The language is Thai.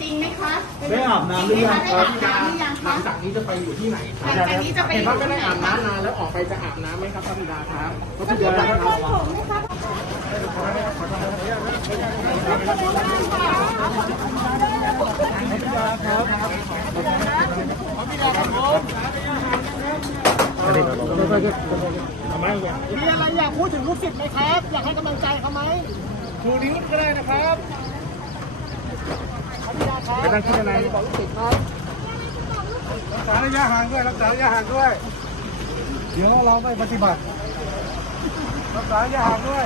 จริงไหมคะได้อาบน้ำหรือยังครับได้อาบน้ำหรือยังหลัคะงจากนี้จะไปอยู่ที่ไหนคหรับลังจากนี้จะไปเห็นอยู่ว่าไม่ที่ได้ไหนอาบคะน้ำนานแล้วออกไปจะอาบน้ำไหมครับพระบิดาครับพระจะบิอยู่ดาในครับห้องผมไหมคะมีอะไรอยากพูดถึงลูกศิษย์ไหมครับ อยากให้กำลังใจเขาไหมชูนิ้วก็ได้นะครับพระบิดาครับไม่ต้องคิดอะไรบอกลูกศิษย์ครับรักษาระยะห่างด้วยรักษาระยะห่างด้วย เดี๋ยวเราไม่ปฏิบัติรักษาระยะห่างด้วย